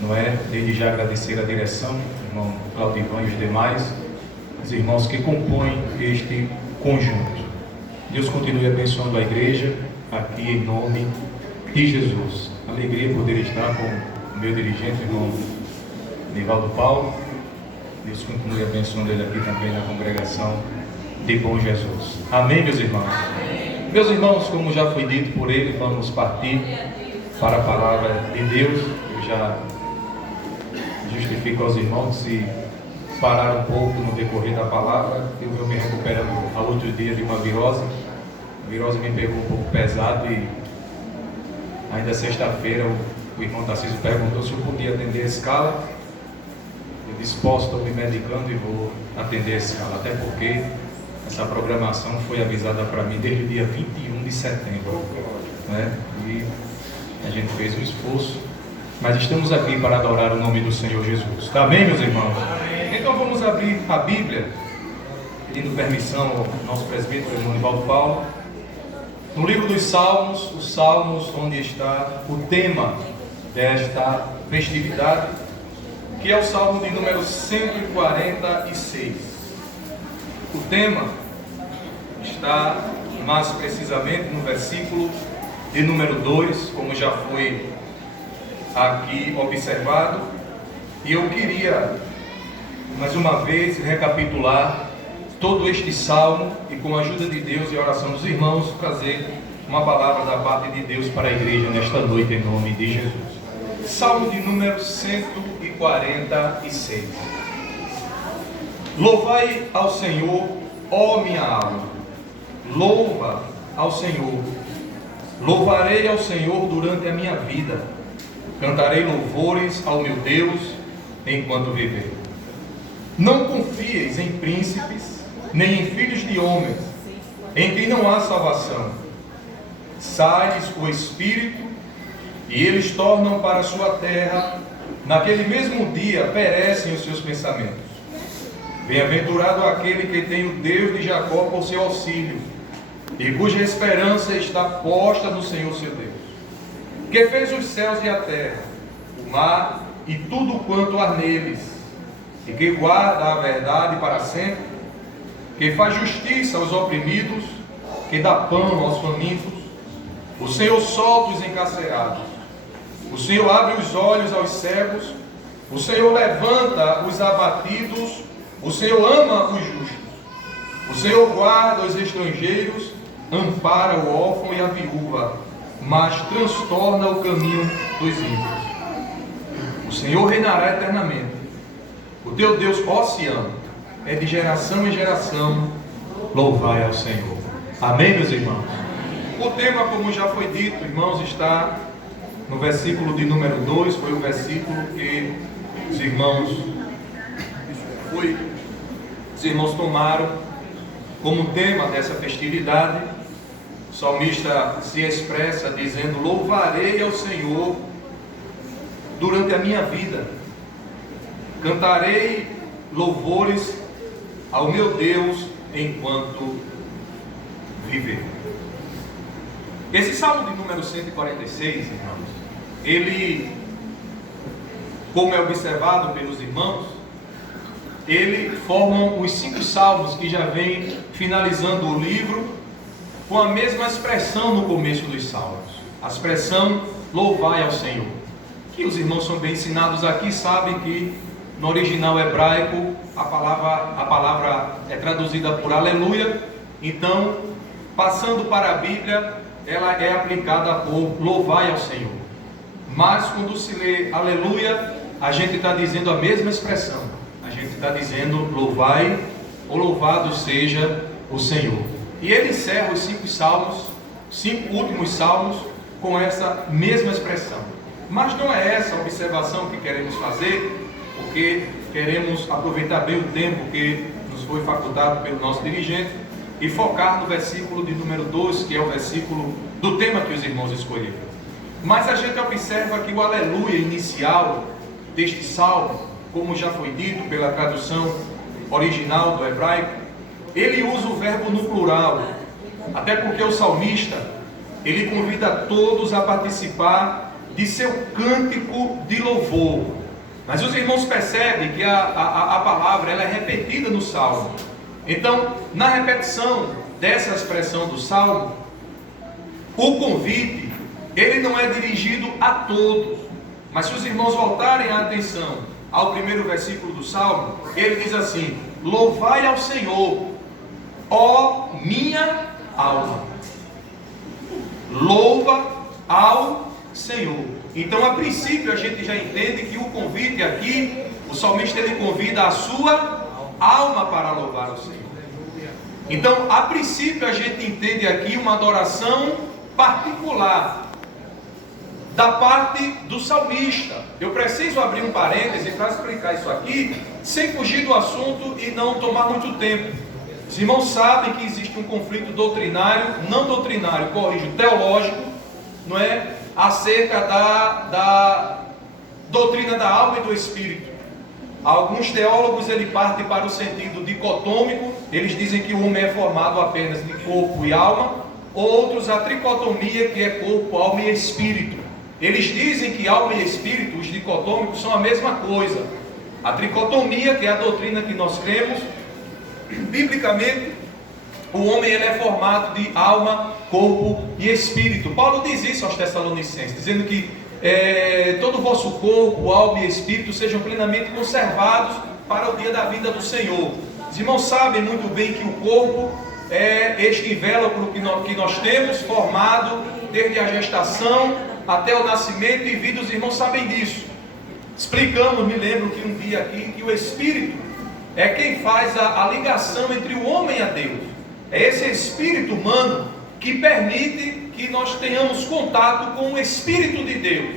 não é? Desde já agradecer a direção, irmão Claudivan e os demais, os irmãos que compõem este conjunto. Deus continue abençoando a igreja, aqui em nome de Jesus. Alegria poder estar com o meu dirigente, irmão Nivaldo Paulo. Deus continue abençoando ele aqui também na congregação de Bom Jesus. Amém, meus irmãos? Amém. Meus irmãos, como já foi dito por ele, vamos partir para a palavra de Deus. Eu já justifico aos irmãos se parar um pouco no decorrer da palavra. Eu venho me recuperando há outro dia de uma virose. A virose me pegou um pouco pesado e ainda sexta-feira o irmão Tarcísio perguntou se eu podia atender a escala. Eu disse, posso, estou me medicando e vou atender a escala, até porque essa programação foi avisada para mim desde o dia 21 de setembro, né? E a gente fez um esforço, mas estamos aqui para adorar o nome do Senhor Jesus. Tá bem, meus irmãos? Então vamos abrir a Bíblia, pedindo permissão ao nosso presbítero, irmão Nivaldo Paulo, no livro dos Salmos, os Salmos onde está o tema desta festividade, que é o Salmo de número 146. O tema está mais precisamente no versículo de número 2, como já foi aqui observado, e eu queria mais uma vez recapitular todo este salmo e, com a ajuda de Deus e a oração dos irmãos, trazer uma palavra da parte de Deus para a igreja nesta noite, em nome de Jesus. Salmo de número 146. Louvai ao Senhor, ó minha alma, louva ao Senhor. Louvarei ao Senhor durante a minha vida, cantarei louvores ao meu Deus enquanto viver. Não confieis em príncipes, nem em filhos de homens, em quem não há salvação. Sai-lhes o espírito, e eles tornam para a sua terra. Naquele mesmo dia perecem os seus pensamentos. Bem-aventurado aquele que tem o Deus de Jacó por seu auxílio, e cuja esperança está posta no Senhor seu Deus, que fez os céus e a terra, o mar e tudo quanto há neles, e que guarda a verdade para sempre, que faz justiça aos oprimidos, que dá pão aos famintos. O Senhor solta os encarcerados, o Senhor abre os olhos aos cegos, o Senhor levanta os abatidos, o Senhor ama os justos, o Senhor guarda os estrangeiros, ampara o órfão e a viúva, mas transtorna o caminho dos ímpios. O Senhor reinará eternamente. O teu Deus, ó Sião, é de geração em geração. Louvai ao Senhor. Amém, meus irmãos? O tema, como já foi dito, irmãos, está no versículo de número 2. Foi o versículo que os irmãos tomaram como tema dessa festividade. O salmista se expressa dizendo: louvarei ao Senhor durante a minha vida, cantarei louvores ao meu Deus enquanto viver. Esse salmo de número 146, irmãos, ele, como é observado pelos irmãos, ele formam os 5 salmos que já vem finalizando o livro com a mesma expressão no começo dos salmos, a expressão louvai ao Senhor, que os irmãos são bem ensinados aqui, sabem que no original hebraico a palavra é traduzida por aleluia. Então, passando para a Bíblia, ela é aplicada por louvai ao Senhor. Mas quando se lê aleluia, a gente está dizendo a mesma expressão. A gente está dizendo louvai ou louvado seja o Senhor. E ele encerra os 5 salmos, 5 últimos salmos, com essa mesma expressão. Mas não é essa a observação que queremos fazer, porque queremos aproveitar bem o tempo que nos foi facultado pelo nosso dirigente e focar no versículo de número 2, que é o versículo do tema que os irmãos escolheram. Mas a gente observa que o aleluia inicial deste salmo, como já foi dito pela tradução original do hebraico, ele usa o verbo no plural, até porque o salmista, ele convida todos a participar de seu cântico de louvor. Mas os irmãos percebem que a palavra ela é repetida no Salmo. Então, na repetição dessa expressão do Salmo, o convite, ele não é dirigido a todos. Mas se os irmãos voltarem a atenção ao primeiro versículo do Salmo, ele diz assim: louvai ao Senhor, ó minha alma. Louva ao Senhor. Então, a princípio, a gente já entende que o convite aqui, o salmista ele convida a sua alma para louvar o Senhor. Então, a princípio, a gente entende aqui uma adoração particular da parte do salmista. Eu preciso abrir um parêntese para explicar isso aqui, sem fugir do assunto e não tomar muito tempo. Os irmãos sabem que existe um conflito doutrinário, não doutrinário, corrijo, teológico, não é? Acerca da doutrina da alma e do espírito. Alguns teólogos ele partem para o sentido dicotômico, eles dizem que o homem é formado apenas de corpo e alma. Outros a tricotomia, que é corpo, alma e espírito. Eles dizem que alma e espírito, os dicotômicos, são a mesma coisa. A tricotomia, que é a doutrina que nós cremos, biblicamente, o homem ele é formado de alma, corpo e espírito. Paulo diz isso aos Tessalonicenses, dizendo que todo o vosso corpo, alma e espírito sejam plenamente conservados para o dia da vinda do Senhor. Os irmãos sabem muito bem que o corpo é este invólucro que nós temos, formado desde a gestação até o nascimento e vida. Os irmãos sabem disso. Explicamos, me lembro que um dia aqui, que o espírito é quem faz a ligação entre o homem e a Deus. É esse espírito humano que permite que nós tenhamos contato com o Espírito de Deus,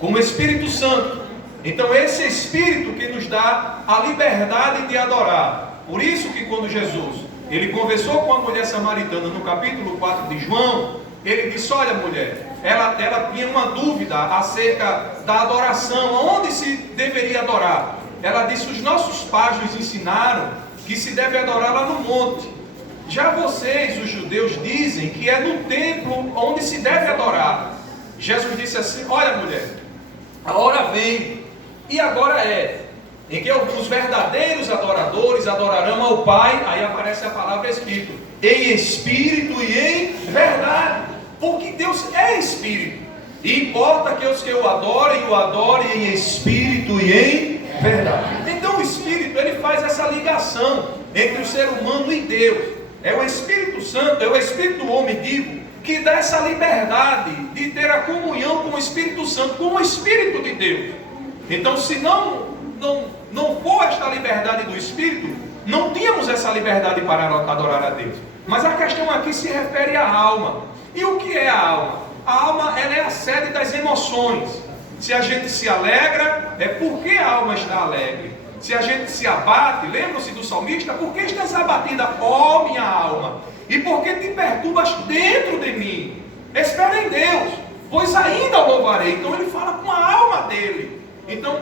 com o Espírito Santo. Então esse Espírito que nos dá a liberdade de adorar. Por isso que quando Jesus ele conversou com a mulher samaritana no capítulo 4 de João, ele disse: olha mulher, ela tinha uma dúvida acerca da adoração, onde se deveria adorar. Ela disse: os nossos pais nos ensinaram que se deve adorar lá no monte. Já vocês, os judeus, dizem que é no templo onde se deve adorar. Jesus disse assim: olha mulher, a hora vem, e agora é, em que os verdadeiros adoradores adorarão ao Pai. Aí aparece a palavra Espírito, em espírito e em verdade, porque Deus é Espírito, e importa que os que o adorem em espírito e em verdade. Então o Espírito ele faz essa ligação entre o ser humano e Deus. É o Espírito Santo, é o Espírito do homem vivo, que dá essa liberdade de ter a comunhão com o Espírito Santo, com o Espírito de Deus. Então, se não for esta liberdade do Espírito, não tínhamos essa liberdade para adorar a Deus. Mas a questão aqui se refere à alma. E o que é a alma? A alma ela é a sede das emoções. Se a gente se alegra, é porque a alma está alegre. Se a gente se abate, lembram-se do salmista? Por que estás abatida, ó minha alma? E por que te perturbas dentro de mim? Espera em Deus, pois ainda o louvarei. Então ele fala com a alma dele. Então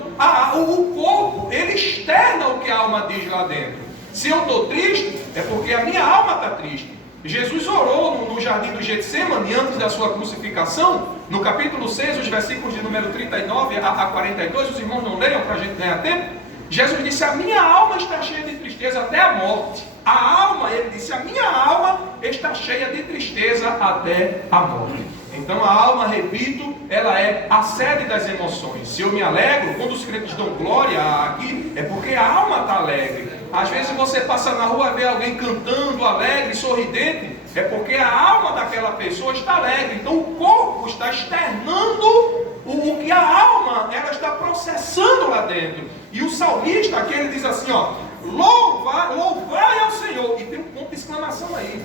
o corpo, ele externa o que a alma diz lá dentro. Se eu estou triste, é porque a minha alma está triste. Jesus orou no jardim do Getsemane, antes da sua crucificação, no capítulo 6, os versículos de número 39 a 42, os irmãos não leiam para a gente ganhar tempo. Jesus disse: a minha alma está cheia de tristeza até a morte. A alma, ele disse, a minha alma está cheia de tristeza até a morte. Então a alma, repito, ela é a sede das emoções. Se eu me alegro, quando os crentes dão glória aqui, é porque a alma está alegre. Às vezes você passa na rua e vê alguém cantando, alegre, sorridente, é porque a alma daquela pessoa está alegre. Então o corpo está externando o que a alma ela está processando lá dentro. E o salmista aqui ele diz assim, ó: louvai ao Senhor. E tem um ponto de exclamação aí.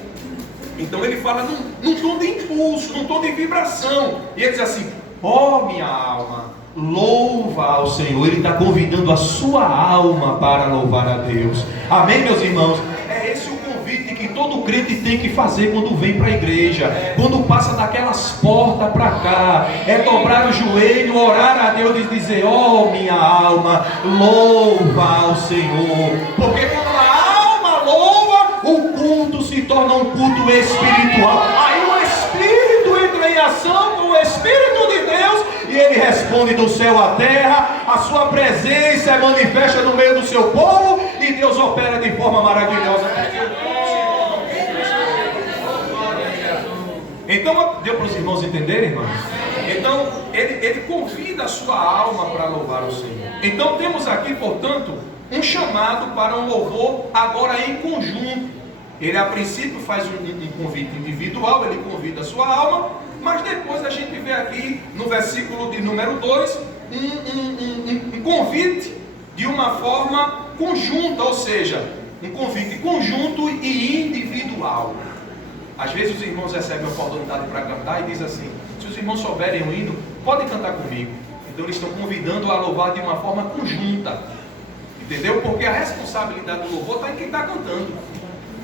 Então ele fala num tom de impulso, num tom de vibração. E ele diz assim: ó minha alma, louva ao Senhor. Ele está convidando a sua alma para louvar a Deus. Amém, meus irmãos? É esse o convite que todo crente tem que fazer quando vem para a igreja, quando passa daquelas portas para cá. É dobrar o joelho, orar a Deus e dizer: ó minha alma, louva ao Senhor. Porque quando a alma louva, o culto se torna um culto espiritual. Aí o Espírito entra em ação com o Espírito de Deus, e Ele responde do céu à terra, a sua presença é manifesta no meio do seu povo, e Deus opera de forma maravilhosa. Então, deu para os irmãos entenderem, irmãos? Então, ele convida a sua alma para louvar o Senhor. Então, temos aqui, portanto, um chamado para um louvor agora em conjunto. Ele, a princípio, faz um convite individual, ele convida a sua alma, mas depois a gente vê aqui, no versículo de número 2, um convite de uma forma conjunta, ou seja, um convite conjunto e individual. Às vezes os irmãos recebem a oportunidade para cantar e dizem assim: se os irmãos souberem o hino, podem cantar comigo. Então eles estão convidando a louvar de uma forma conjunta, entendeu? Porque a responsabilidade do louvor está em quem está cantando.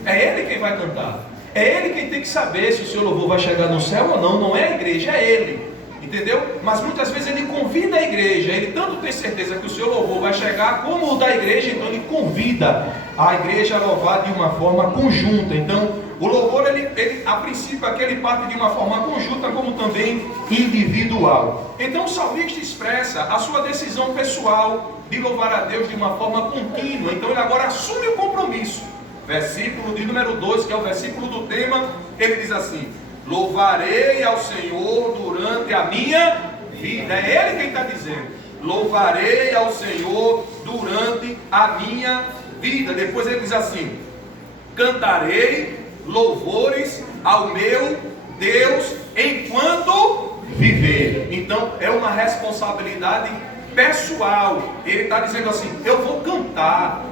É ele quem vai cantar, é ele quem tem que saber se o seu louvor vai chegar no céu ou não. Não é a igreja, é ele, entendeu? Mas muitas vezes ele convida a igreja, ele tanto tem certeza que o seu louvor vai chegar como o da igreja, então ele convida a igreja a louvar de uma forma conjunta. Então o louvor, ele a princípio aqui ele parte de uma forma conjunta como também individual. Então o salmista expressa a sua decisão pessoal de louvar a Deus de uma forma contínua. Então ele agora assume o compromisso. Versículo de número 2, que é o versículo do tema, ele diz assim: louvarei ao Senhor durante a minha vida. É ele quem está dizendo: louvarei ao Senhor durante a minha vida. Depois ele diz assim: cantarei louvores ao meu Deus enquanto viver. Então é uma responsabilidade pessoal. Ele está dizendo assim: eu vou cantar,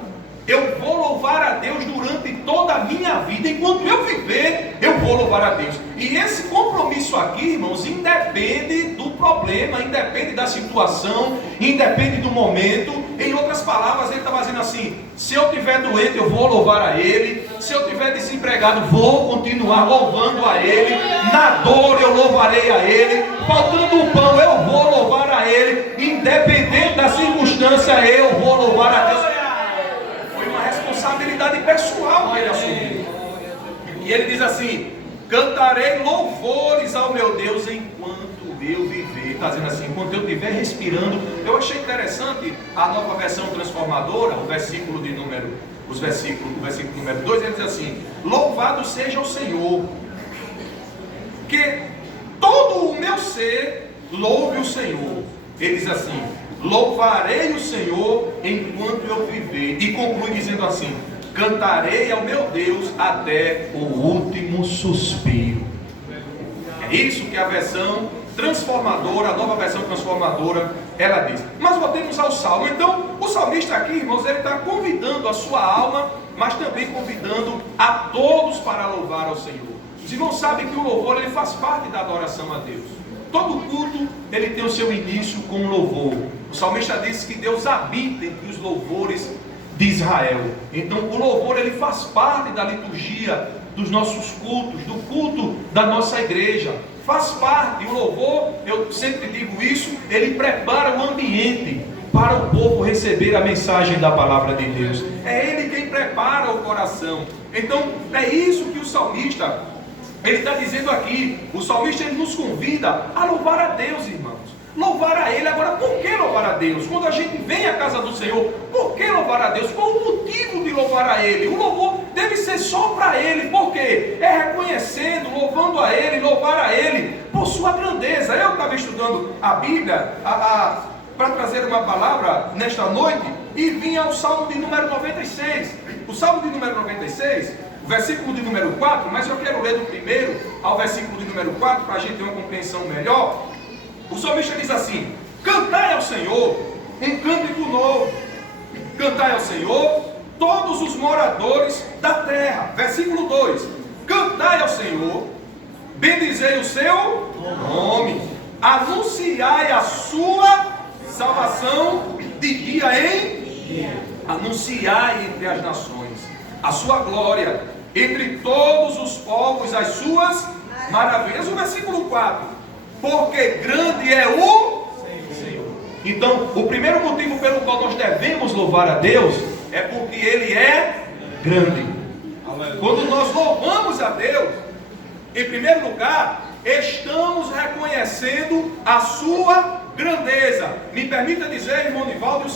eu vou louvar a Deus durante toda a minha vida. Enquanto eu viver, eu vou louvar a Deus. E esse compromisso aqui, irmãos, independe do problema, independe da situação, independe do momento. Em outras palavras, ele está fazendo assim: se eu estiver doente, eu vou louvar a Ele. Se eu estiver desempregado, vou continuar louvando a Ele. Na dor, eu louvarei a Ele. Faltando o pão, eu vou louvar a Ele. Independente da circunstância, eu vou louvar a Deus. Responsabilidade pessoal que ele assumiu. E ele diz assim: cantarei louvores ao meu Deus enquanto eu viver. Está dizendo assim: enquanto eu estiver respirando. Eu achei interessante a nova versão transformadora, o versículo número 2, ele diz assim: louvado seja o Senhor, que todo o meu ser louve o Senhor. Ele diz assim: louvarei o Senhor enquanto eu viver. E conclui dizendo assim: cantarei ao meu Deus até o último suspiro. É isso que a versão transformadora, a nova versão transformadora, ela diz. Mas voltemos ao Salmo. Então, o salmista aqui, irmãos, ele está convidando a sua alma, mas também convidando a todos para louvar ao Senhor. Os irmãos sabem que o louvor, ele faz parte da adoração a Deus. Todo culto, ele tem o seu início com um louvor. O salmista diz que Deus habita entre os louvores de Israel. Então o louvor, ele faz parte da liturgia dos nossos cultos, do culto da nossa igreja. Faz parte, o louvor, eu sempre digo isso, ele prepara o ambiente para o povo receber a mensagem da palavra de Deus. É ele quem prepara o coração. Então é isso que o salmista, ele está dizendo aqui. O salmista, ele nos convida a louvar a Deus, irmãos. Louvar a Ele. Agora, por que louvar a Deus? Quando a gente vem à casa do Senhor, por que louvar a Deus? Qual o motivo de louvar a Ele? O louvor deve ser só para Ele. Por quê? É reconhecendo, louvando a Ele, louvar a Ele por sua grandeza. Eu estava estudando a Bíblia para trazer uma palavra nesta noite e vim ao Salmo de número 96. O Salmo de número 96, o versículo de número 4, mas eu quero ler do primeiro ao versículo de número 4 para a gente ter uma compreensão melhor. O salmista diz assim: cantai ao Senhor um cântico novo, cantai ao Senhor todos os moradores da terra. Versículo 2: cantai ao Senhor, bendizei o seu nome, anunciai a sua salvação de dia em dia, anunciai entre as nações a sua glória, entre todos os povos as suas maravilhas. O versículo 4: porque grande é o Senhor. Então, o primeiro motivo pelo qual nós devemos louvar a Deus é porque Ele é grande. Quando nós louvamos a Deus, em primeiro lugar, estamos reconhecendo a sua grandeza. Me permita dizer, irmão Nivaldo,